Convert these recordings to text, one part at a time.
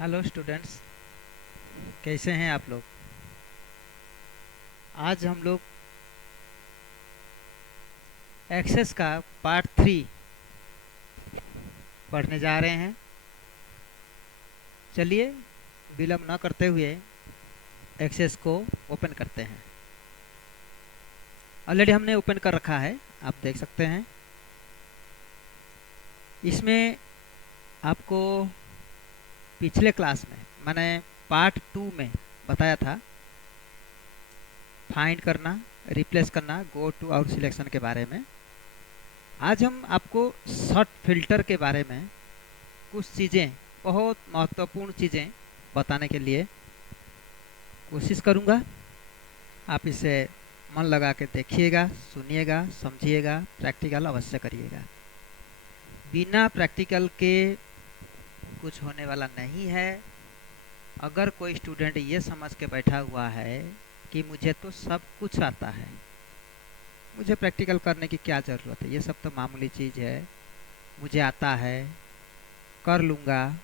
Hello students, कैसे हैं आप लोग। आज हम लोग एक्सेस का पार्ट 3 पढ़ने जा रहे हैं। चलिए विलम्ब न करते हुए एक्सेस को ओपन करते हैं। ऑलरेडी हमने ओपन कर रखा है, आप देख सकते हैं। इसमें आपको पिछले क्लास में मैंने पार्ट 2 में बताया था फाइंड करना, रिप्लेस करना, गो टू आउट सिलेक्शन के बारे में। आज हम आपको शॉर्ट फिल्टर के बारे में कुछ चीज़ें, बहुत महत्वपूर्ण चीज़ें बताने के लिए कोशिश करूँगा। आप इसे मन लगा के देखिएगा, सुनिएगा, समझिएगा, प्रैक्टिकल अवश्य करिएगा। बिना प्रैक्टिकल के कुछ होने वाला नहीं है। अगर कोई स्टूडेंट ये समझ के बैठा हुआ है कि मुझे तो सब कुछ आता है, मुझे प्रैक्टिकल करने की क्या ज़रूरत है, ये सब तो मामूली चीज़ है, मुझे आता है, कर लूँगा,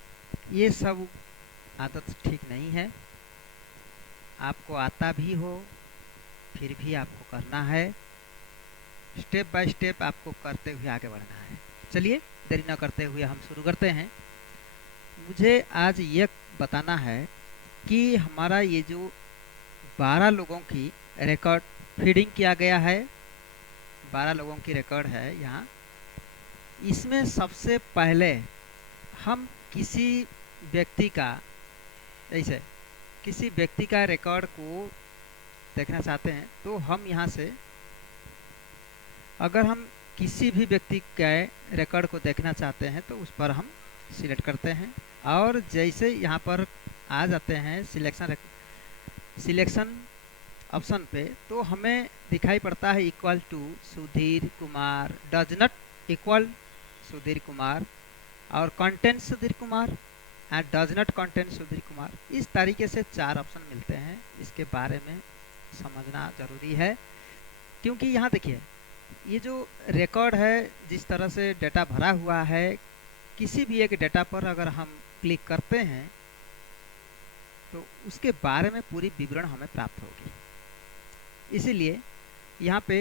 ये सब आदत ठीक नहीं है। आपको आता भी हो फिर भी आपको करना है, स्टेप बाय स्टेप आपको करते हुए आगे बढ़ना है। चलिए देरी न करते हुए हम शुरू करते हैं। मुझे आज ये बताना है कि हमारा ये जो 12 लोगों की रिकॉर्ड फीडिंग किया गया है, 12 लोगों की रिकॉर्ड है यहाँ। इसमें सबसे पहले हम किसी व्यक्ति का, ऐसे किसी व्यक्ति का रिकॉर्ड को देखना चाहते हैं तो हम यहाँ से, अगर हम किसी भी व्यक्ति के रिकॉर्ड को देखना चाहते हैं तो उस पर हम सिलेक्ट करते हैं और जैसे यहाँ पर आ जाते हैं सिलेक्शन ऑप्शन पे, तो हमें दिखाई पड़ता है equal to Sudhir Kumar, does not equal Sudhir Kumar, और content Sudhir Kumar and does not content Sudhir Kumar. इस तरीके से 4 ऑप्शन मिलते हैं। इसके बारे में समझना ज़रूरी है, क्योंकि यहाँ देखिए ये जो रिकॉर्ड है, जिस तरह से डेटा भरा हुआ है, किसी भी एक डेटा पर अगर हम क्लिक करते हैं तो उसके बारे में पूरी विवरण हमें प्राप्त होगी। इसीलिए यहाँ पे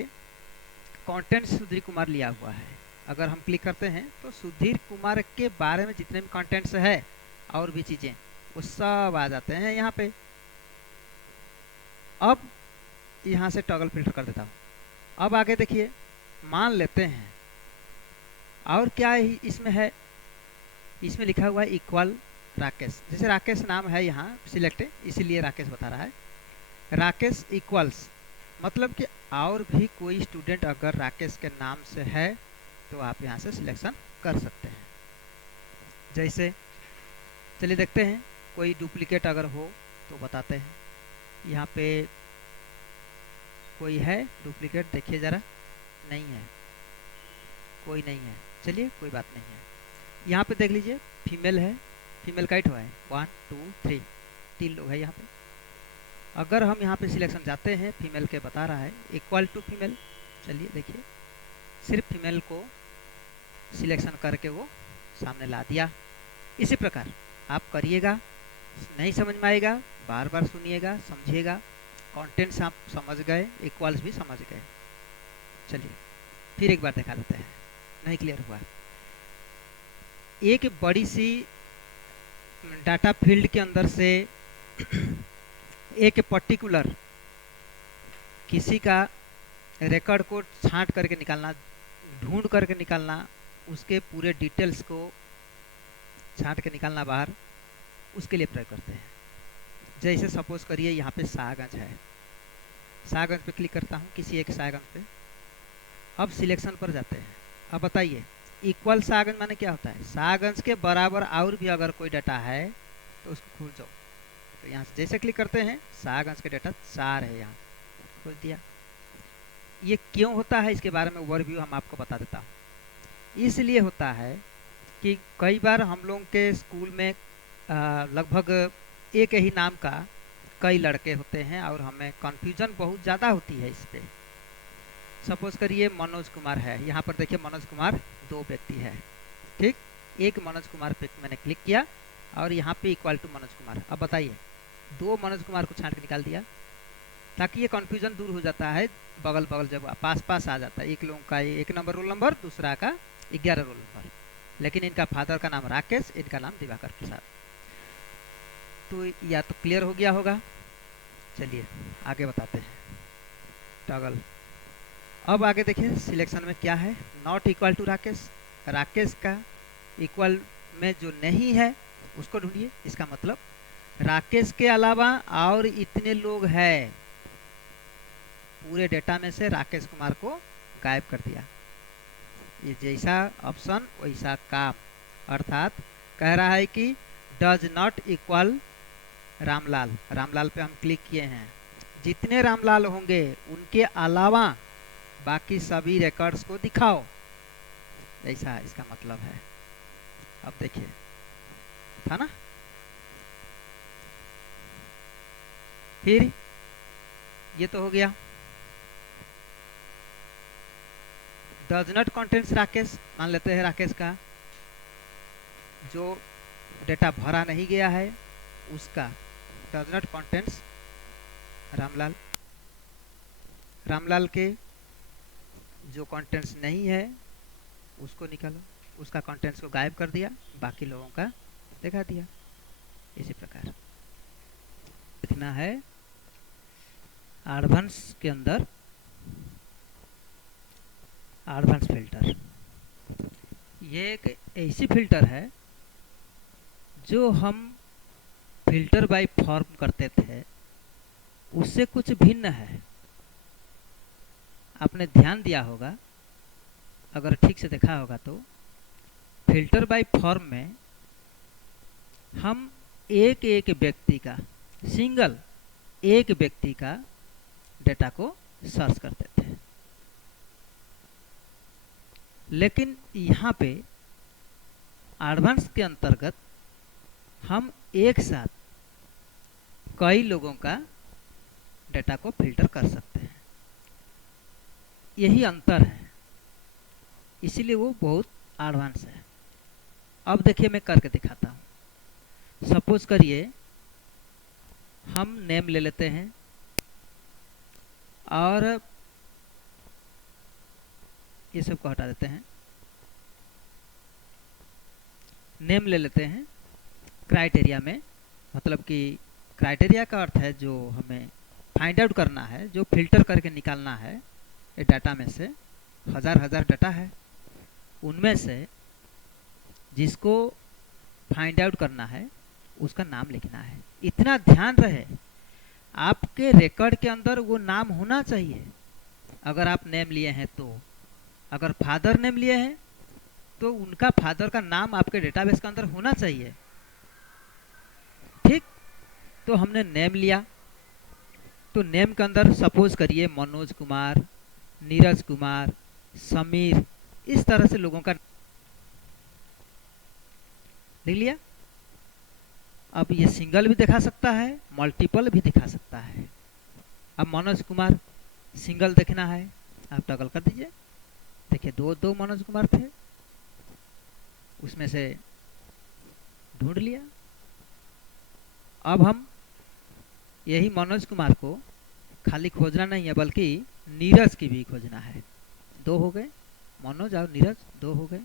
कंटेंट सुधीर कुमार लिया हुआ है। अगर हम क्लिक करते हैं तो सुधीर कुमार के बारे में जितने भी कंटेंट्स है और भी चीज़ें, वो सब आ जाते हैं यहाँ पे। अब यहाँ से टॉगल फिल्टर कर देता हूँ। अब आगे देखिए, मान लेते हैं और क्या इसमें है, इसमें लिखा हुआ है इक्वल राकेश। जैसे राकेश नाम है यहाँ सिलेक्ट, इसीलिए राकेश बता रहा है। राकेश इक्वल्स मतलब कि और भी कोई स्टूडेंट अगर राकेश के नाम से है तो आप यहाँ से सिलेक्शन कर सकते हैं। जैसे चलिए देखते हैं, कोई डुप्लीकेट अगर हो तो बताते हैं। यहाँ पे कोई है डुप्लीकेट, देखिए ज़रा, नहीं है, कोई नहीं है। चलिए कोई बात नहीं है। यहाँ पे देख लीजिए फीमेल है, फीमेल का है 1 2 3, 3 लोग है यहाँ पे। अगर हम यहाँ पे सिलेक्शन जाते हैं, फीमेल के बता रहा है इक्वल टू फीमेल। चलिए देखिए, सिर्फ फीमेल को सिलेक्शन करके वो सामने ला दिया। इसी प्रकार आप करिएगा। नहीं समझ में आएगा बार बार सुनिएगा, समझिएगा। कंटेंट्स आप समझ गए, इक्वल्स भी समझ गए। चलिए फिर एक बार दिखा लेते हैं, नहीं क्लियर हुआ। एक बड़ी सी डाटा फील्ड के अंदर से एक पर्टिकुलर किसी का रिकॉर्ड को छांट करके निकालना, ढूंढ करके निकालना, उसके पूरे डिटेल्स को छांट के निकालना बाहर, उसके लिए प्रयोग करते हैं। जैसे सपोज करिए यहाँ पे शाहगंज है, शाहगंज पे क्लिक करता हूँ, किसी एक शाहगंज पे। अब सिलेक्शन पर जाते हैं। अब बताइए इक्वल शाहगंज माने क्या होता है। शाहगंज के बराबर और भी अगर कोई डाटा है तो उसको खोल जाओ। तो यहाँ से जैसे क्लिक करते हैं, शाहगंज के डाटा 4 है, यहाँ खोल दिया। ये क्यों होता है इसके बारे में ओवरव्यू हम आपको बता देता हूँ। इसलिए होता है कि कई बार हम लोग के स्कूल में लगभग एक ही नाम का कई लड़के होते हैं और हमें कन्फ्यूजन बहुत ज़्यादा होती है इस पर। सपोज करिए मनोज कुमार है, यहाँ पर देखिए मनोज कुमार 2 व्यक्ति है, ठीक। एक मनोज कुमार पे मैंने क्लिक किया और यहाँ पे इक्वल टू मनोज कुमार। अब बताइए, दो मनोज कुमार को छांट के निकाल दिया, ताकि ये कन्फ्यूजन दूर हो जाता है। बगल बगल जब पास पास आ जाता है, एक लोगों का 1 नंबर रोल नंबर, दूसरा का 11 रोल नंबर, लेकिन इनका फादर का नाम राकेश, इनका नाम दिवाकर प्रसाद। तो या तो क्लियर हो गया होगा। चलिए आगे बताते हैं। टॉगल। अब आगे देखिए सिलेक्शन में क्या है। Not equal to Rakesh, Rakesh का इक्वल में जो नहीं है उसको ढूंढिए। इसका मतलब राकेश के अलावा और इतने लोग हैं, पूरे डेटा में से राकेश कुमार को गायब कर दिया। ये जैसा ऑप्शन वैसा काम, अर्थात कह रहा है कि does not equal Ramlal. Ramlal पे हम क्लिक किए हैं, जितने रामलाल होंगे उनके अलावा बाकी सभी रिकॉर्ड्स को दिखाओ, ऐसा इसका मतलब है। अब देखिए, था ना। फिर ये तो हो गया। डज नॉट कंटेंट्स राकेश, मान लेते हैं राकेश का जो डेटा भरा नहीं गया है उसका does not contents Ramlal. Ramlal के जो कंटेंट्स नहीं है उसको निकालो, उसका कंटेंट्स को गायब कर दिया, बाकी लोगों का दिखा दिया। इसी प्रकार लिखना है एडवांस के अंदर एडवांस फिल्टर। ये एक ऐसी फिल्टर है जो हम फिल्टर बाय फॉर्म करते थे उससे कुछ भिन्न है। आपने ध्यान दिया होगा, अगर ठीक से देखा होगा तो फिल्टर बाय फॉर्म में हम एक एक व्यक्ति का, सिंगल एक व्यक्ति का डेटा को सर्च करते थे, लेकिन यहाँ पे एडवांस के अंतर्गत हम एक साथ कई लोगों का डेटा को फिल्टर कर सकते हैं। यही अंतर है, इसीलिए वो बहुत एडवांस है। अब देखिए मैं करके दिखाता हूँ। सपोज करिए हम नेम ले लेते हैं और ये सब को हटा देते हैं। नेम ले लेते हैं क्राइटेरिया में, मतलब कि क्राइटेरिया का अर्थ है जो हमें फाइंड आउट करना है, जो फिल्टर करके निकालना है। ये डाटा में से हजार हजार डाटा है, उनमें से जिसको फाइंड आउट करना है उसका नाम लिखना है। इतना ध्यान रहे, आपके रिकॉर्ड के अंदर वो नाम होना चाहिए। अगर आप नेम लिए हैं तो, अगर फादर नेम लिए हैं तो उनका फादर का नाम आपके डेटाबेस के अंदर होना चाहिए। ठीक, तो हमने नेम लिया, तो नेम के अंदर सपोज करिए मनोज कुमार, नीरज कुमार, समीर, इस तरह से लोगों का लिख लिया। अब ये सिंगल भी दिखा सकता है, मल्टीपल भी दिखा सकता है। अब मनोज कुमार सिंगल देखना है, आप टॉगल कर दीजिए। देखिए दो मनोज कुमार थे, उसमें से ढूंढ लिया। अब हम यही मनोज कुमार को खाली खोजना नहीं है, बल्कि नीरज की भी खोजना है। 2 हो गए, मनोज और नीरज 2 हो गए।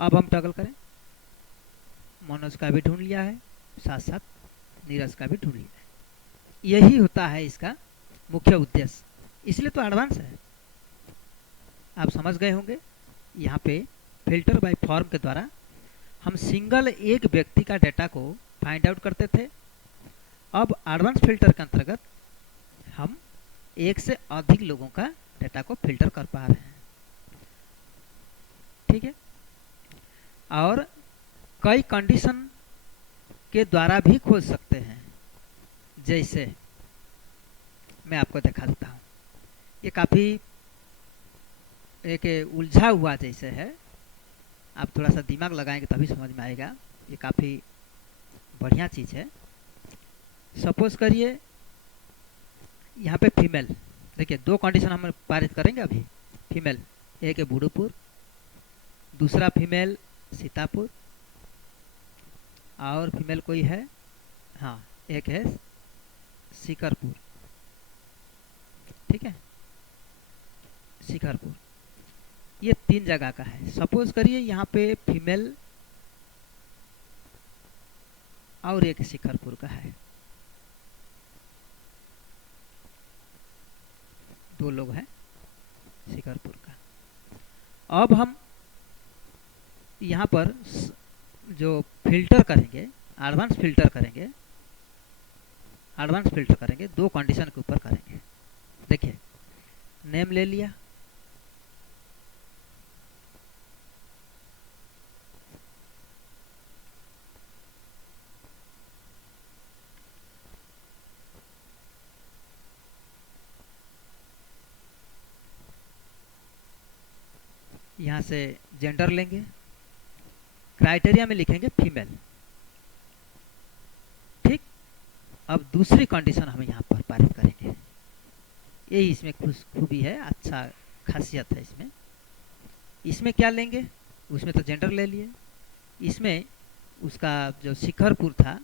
अब हम टॉगल करें, मनोज का भी ढूंढ लिया है, साथ साथ नीरज का भी ढूंढ लिया है। यही होता है इसका मुख्य उद्देश्य, इसलिए तो एडवांस है। आप समझ गए होंगे। यहाँ पे फिल्टर बाय फॉर्म के द्वारा हम सिंगल एक व्यक्ति का डेटा को फाइंड आउट करते थे। अब एडवांस फिल्टर के अंतर्गत हम एक से अधिक लोगों का डेटा को फिल्टर कर पा रहे हैं। ठीक है, और कई कंडीशन के द्वारा भी खोज सकते हैं। जैसे मैं आपको दिखा देता हूँ, ये काफ़ी एक उलझा हुआ जैसे है, आप थोड़ा सा दिमाग लगाएंगे तभी समझ में आएगा। ये काफ़ी बढ़िया चीज़ है। सपोज करिए यहाँ पे फीमेल, देखिए 2 कंडीशन हम पारित करेंगे अभी। फीमेल, एक है बूढ़ूपुर, दूसरा फीमेल सीतापुर, और फीमेल कोई है? हाँ, एक है शिखरपुर। ठीक है, शिखरपुर। ये 3 जगह का है। सपोज करिए यहाँ पे फीमेल और एक शिखरपुर का है, 2 लोग हैं शिखरपुर का। अब हम यहाँ पर जो फिल्टर करेंगे, एडवांस फिल्टर करेंगे, एडवांस फिल्टर करेंगे 2 कंडीशन के ऊपर करेंगे। देखिए, नेम ले लिया, यहाँ से जेंडर लेंगे, क्राइटेरिया में लिखेंगे फीमेल। ठीक, अब दूसरी कंडीशन हम यहाँ पर पारित करेंगे। यही इसमें खूबी है, अच्छा खासियत है इसमें। इसमें क्या लेंगे? उसमें तो जेंडर ले लिए, इसमें उसका जो शिखरपुर था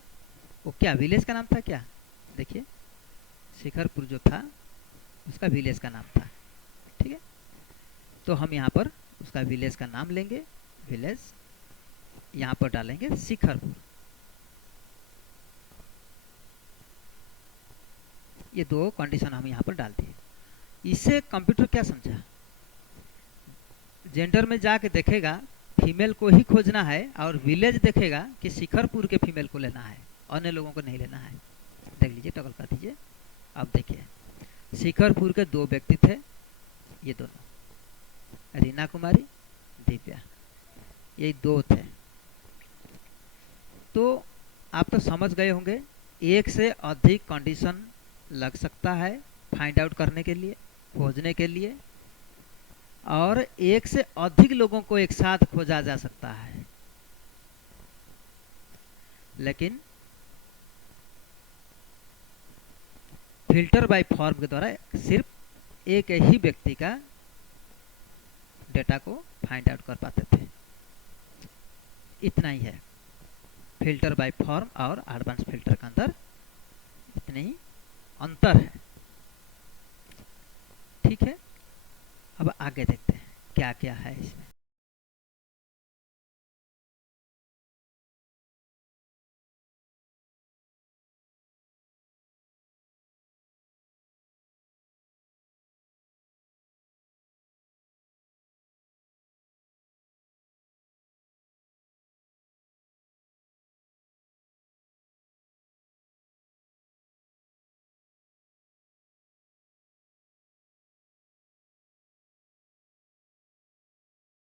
वो क्या विलेज का नाम था क्या? देखिए, शिखरपुर जो था उसका विलेज का नाम था। ठीक है, तो हम यहाँ पर उसका विलेज का नाम लेंगे, विलेज यहाँ पर डालेंगे शिखरपुर। ये 2 कंडीशन हम यहाँ पर डाल दिए। इससे कंप्यूटर क्या समझा? जेंडर में जाके देखेगा फीमेल को ही खोजना है, और विलेज देखेगा कि शिखरपुर के फीमेल को लेना है, अन्य लोगों को नहीं लेना है। देख लीजिए, टॉगल कर दीजिए। अब देखिए, शिखरपुर के 2 व्यक्ति थे, ये दोनों रीना कुमारी, दिव्या, ये 2 थे। तो आप तो समझ गए होंगे, एक से अधिक कंडीशन लग सकता है फाइंड आउट करने के लिए, खोजने के लिए, और एक से अधिक लोगों को एक साथ खोजा जा सकता है। लेकिन फिल्टर बाय फॉर्म के द्वारा सिर्फ एक ही व्यक्ति का डेटा को फाइंड आउट कर पाते थे। इतना ही है फिल्टर बाय फॉर्म और एडवांस फिल्टर के अंदर, इतने ही अंतर है। ठीक है, अब आगे देखते हैं क्या क्या है इसमें।